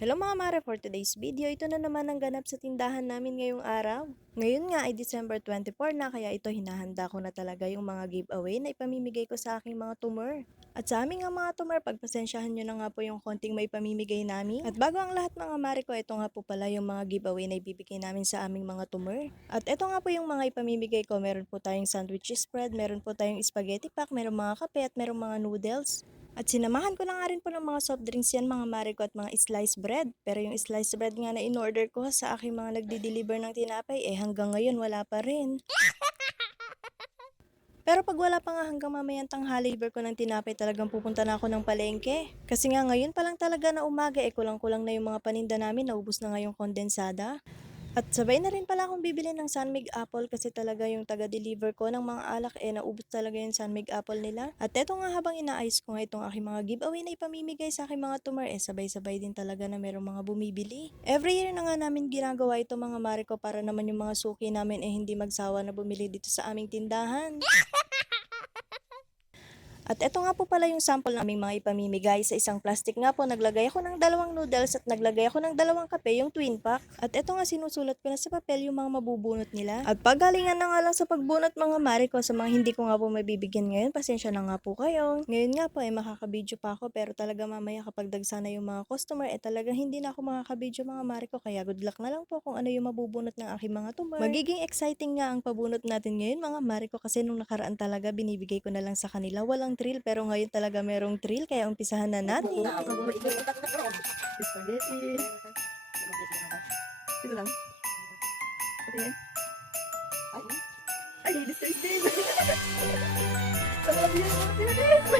Hello mga mare, for today's video, ito na naman ang ganap sa tindahan namin ngayong araw. Ngayon nga ay December 24 na kaya ito hinahanda ko na talaga yung mga giveaway na ipamimigay ko sa aking mga tumor. At sa aming mga tumor, pagpasensyahan nyo na nga po yung konting may pamimigay namin. At bago ang lahat mga mare ko, ito nga po pala yung mga giveaway na ibibigay namin sa aming mga tumor. At ito nga po yung mga ipamimigay ko, meron po tayong sandwich spread, meron po tayong spaghetti pack, meron mga kape at meron mga noodles. At sinamahan ko na nga rin po ng mga soft drinks yan, mga mare ko at mga sliced bread. Pero yung sliced bread nga na in-order ko sa aking mga nagdi-deliver ng tinapay, eh hanggang ngayon wala pa rin. Pero pag wala pa nga hanggang mamayang tanghali, deliver ko ng tinapay, talagang pupunta na ako ng palengke. Kasi nga ngayon pa lang talaga na umaga, eh kulang-kulang na yung mga paninda namin, naubos na nga yung kondensada. At sabay na rin pala akong bibili ng Sunmig Apple kasi talaga yung taga-deliver ko ng mga alak eh naubos talaga yung Sunmig Apple nila. At eto nga habang inaayos ko nga itong aking mga giveaway na ipamimigay sa aking mga tumor eh sabay-sabay din talaga na merong mga bumibili. Every year na nga namin ginagawa ito mga mare ko para naman yung mga suki namin eh hindi magsawa na bumili dito sa aming tindahan. At eto nga po pala yung sample ng aming mga ipamimigay. Sa isang plastic nga po, naglagay ako ng dalawang noodles at naglagay ako ng dalawang kape, yung twin pack. At eto nga sinusulat ko na sa papel yung mga mabubunot nila. At pagalingan na nga lang sa pagbunot mga mare ko sa mga hindi ko nga po mabibigyan ngayon, pasensya na nga po kayo. Ngayon nga po ay makakabidyo pa ako pero talaga mamaya kapag dagsa na yung mga customer, eh talaga hindi na ako makakabidyo mga mare ko. Kaya good luck na lang po kung ano yung mabubunot ng aking mga tumor. Magiging exciting nga ang pabunot natin ngayon mga mare ko kasi nung nakaraan talaga binibigay ko na lang sa kanila. Walang thrill pero ngayon talaga merong thrill kaya umpisahan na natin. Spaghetti. Ito lang. Yan. Ay, ay, ladies first din. Sabi niya,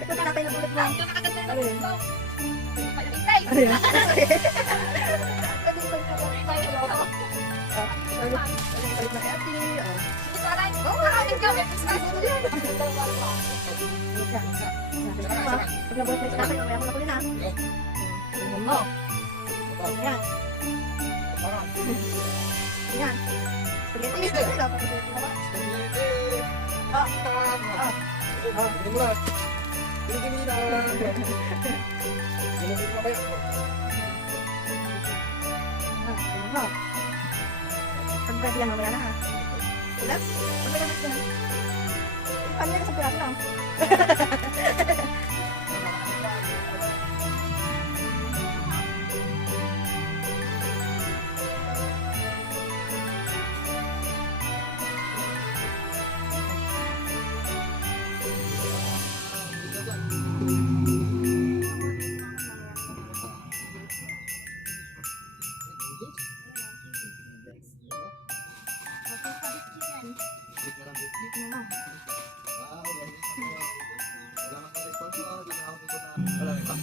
Ito na bulot mo. Ano yun? Ano yun? Ano? Yung? Oh. Yan. Yan. Yung. Spaghetti. Spaghetti Pag-bread yan, mamaya na ha. Relax. Pag-bread yan. Paano yan sa piraso lang? Wala, iba.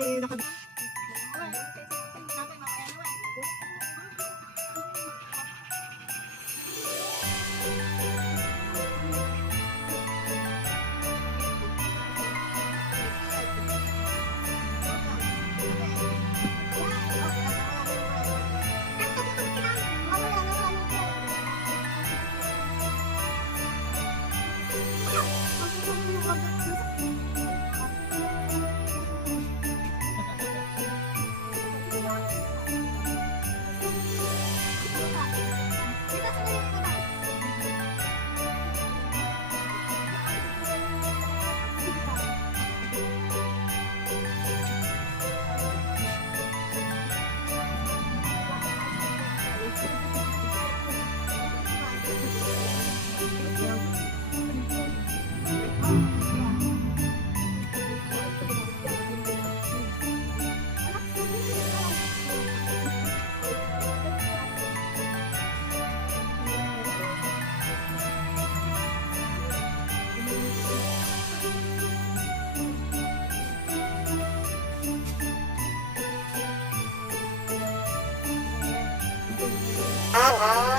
Ah, 好。